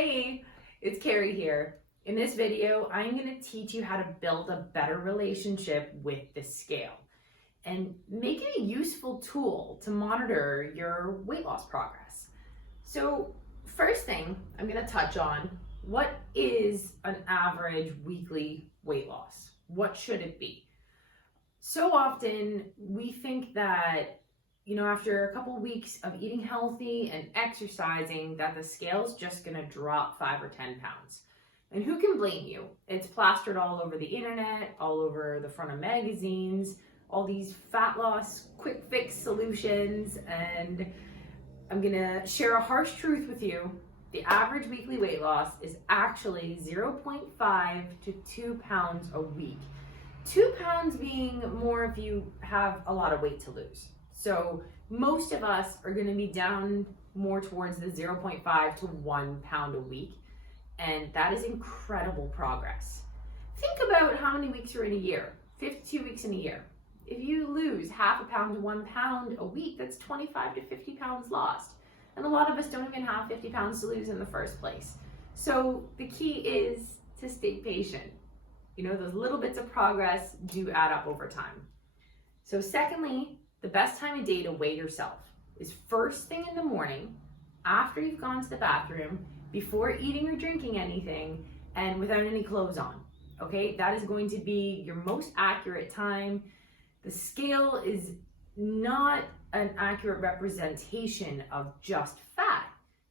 Hey, it's Carrie here. In this video, I'm going to teach you how to build a better relationship with the scale and make it a useful tool to monitor your weight loss progress. So first thing I'm going to touch on, what is an average weekly weight loss? What should it be? So often we think that after a couple weeks of eating healthy and exercising, that the scale's just gonna drop 5 or 10 pounds. And who can blame you? It's plastered all over the internet, all over the front of magazines, all these fat loss, quick fix solutions. And I'm gonna share a harsh truth with you. The average weekly weight loss is actually 0.5 to 2 pounds a week. 2 pounds being more if you have a lot of weight to lose. So most of us are going to be down more towards the 0.5 to 1 pound a week. And that is incredible progress. Think about how many weeks are in a year, 52 weeks in a year. If you lose half a pound to 1 pound a week, that's 25 to 50 pounds lost. And a lot of us don't even have 50 pounds to lose in the first place. So the key is to stay patient. Those little bits of progress do add up over time. So secondly, the best time of day to weigh yourself is first thing in the morning, after you've gone to the bathroom, before eating or drinking anything, and without any clothes on. Okay, that is going to be your most accurate time. The scale is not an accurate representation of just fat,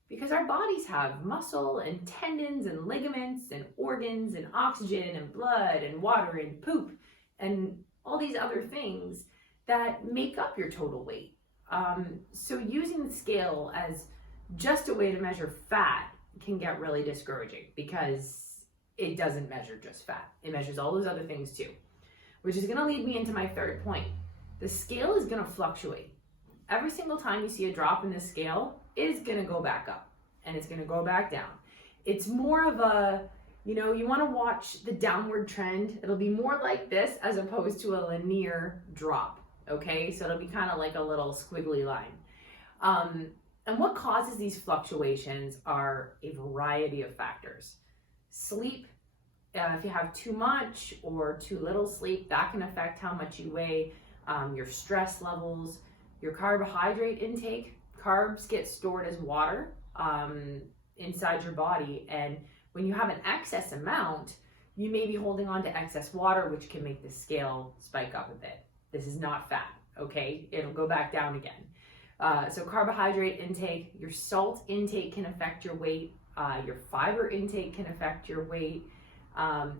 because our bodies have muscle and tendons and ligaments and organs and oxygen and blood and water and poop and all these other things that make up your total weight. So using the scale as just a way to measure fat can get really discouraging, because it doesn't measure just fat. It measures all those other things too, which is gonna lead me into my third point. The scale is gonna fluctuate. Every single time you see a drop in the scale, it is gonna go back up and it's gonna go back down. It's more of a, you wanna watch the downward trend. It'll be more like this as opposed to a linear drop. Okay, so it'll be kind of like a little squiggly line. And what causes these fluctuations are a variety of factors. Sleep, if you have too much or too little sleep, that can affect how much you weigh. Your stress levels, your carbohydrate intake. Carbs get stored as water inside your body, and when you have an excess amount, you may be holding on to excess water, which can make the scale spike up a bit. This is not fat, okay? It'll go back down again. So carbohydrate intake, your salt intake can affect your weight. Your fiber intake can affect your weight.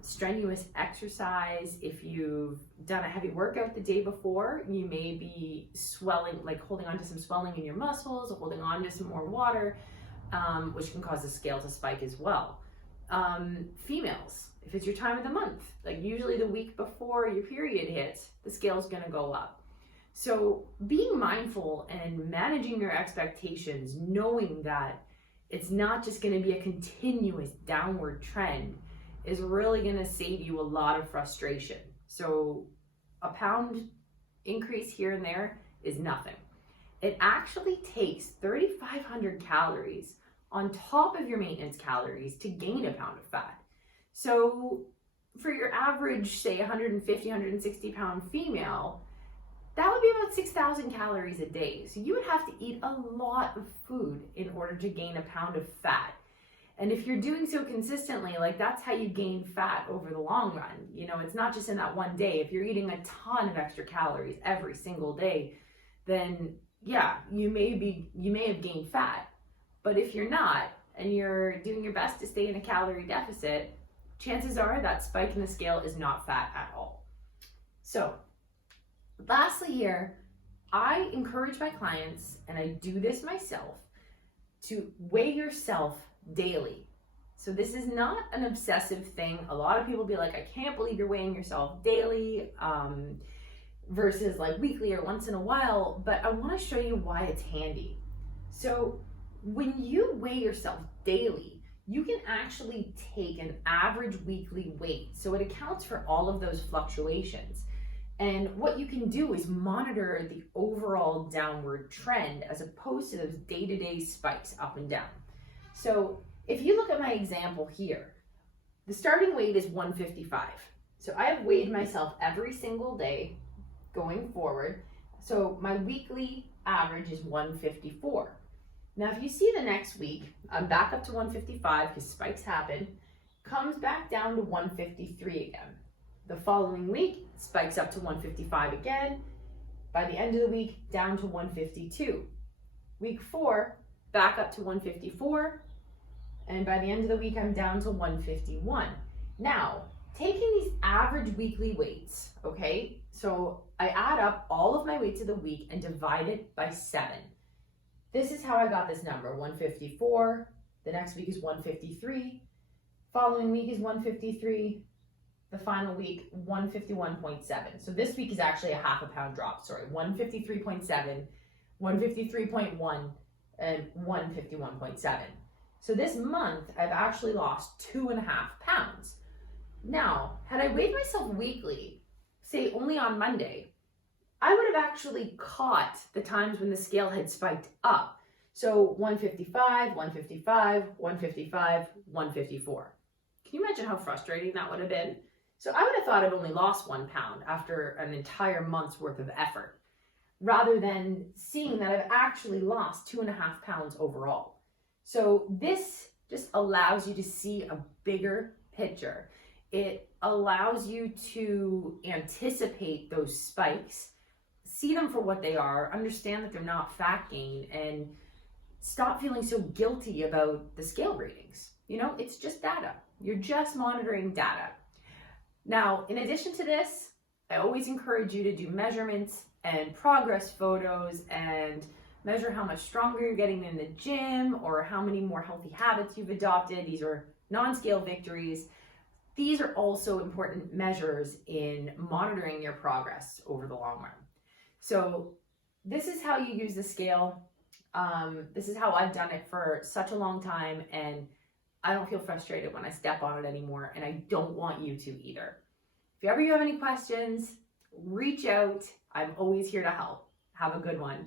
Strenuous exercise, if you've done a heavy workout the day before, you may be swelling, like holding on to some swelling in your muscles, holding on to some more water, which can cause the scale to spike as well. Females, if it's your time of the month, like usually the week before your period hits, the scale's gonna go up. So being mindful and managing your expectations, knowing that it's not just gonna be a continuous downward trend, is really gonna save you a lot of frustration. So a pound increase here and there is nothing. It actually takes 3,500 calories on top of your maintenance calories to gain a pound of fat. So for your average, say 150, 160 pound female, that would be about 6,000 calories a day. So you would have to eat a lot of food in order to gain a pound of fat. And if you're doing so consistently, like that's how you gain fat over the long run. It's not just in that one day. If you're eating a ton of extra calories every single day, then yeah, you may have gained fat. But if you're not, and you're doing your best to stay in a calorie deficit, chances are that spike in the scale is not fat at all. So lastly here, I encourage my clients, and I do this myself, to weigh yourself daily. So this is not an obsessive thing. A lot of people be like, I can't believe you're weighing yourself daily versus like weekly or once in a while, but I want to show you why it's handy. So when you weigh yourself daily, you can actually take an average weekly weight. So it accounts for all of those fluctuations. And what you can do is monitor the overall downward trend as opposed to those day-to-day spikes up and down. So if you look at my example here, the starting weight is 155. So I have weighed myself every single day going forward. So my weekly average is 154. Now, if you see the next week, I'm back up to 155 because spikes happen, comes back down to 153 again. The following week, spikes up to 155 again. By the end of the week, down to 152. Week 4, back up to 154. And by the end of the week, I'm down to 151. Now, taking these average weekly weights, okay? So I add up all of my weights of the week and divide it by 7. This is how I got this number, 154. The next week is 153. Following week is 153. The final week, 151.7. So this week is actually a half a pound drop, sorry, 153.7, 153.1, and 151.7. So this month, I've actually lost 2.5 pounds. Now, had I weighed myself weekly, say only on Monday, I would have actually caught the times when the scale had spiked up. So 155, 155, 155, 154. Can you imagine how frustrating that would have been? So I would have thought I've only lost 1 pound after an entire month's worth of effort, rather than seeing that I've actually lost 2.5 pounds overall. So this just allows you to see a bigger picture. It allows you to anticipate those spikes, see them for what they are, understand that they're not fat gain, and stop feeling so guilty about the scale readings. You know, it's just data. You're just monitoring data. Now, in addition to this, I always encourage you to do measurements and progress photos and measure how much stronger you're getting in the gym or how many more healthy habits you've adopted. These are non-scale victories. These are also important measures in monitoring your progress over the long run. So this is how you use the scale. This is how I've done it for such a long time, and I don't feel frustrated when I step on it anymore, and I don't want you to either. If ever you have any questions, reach out. I'm always here to help. Have a good one.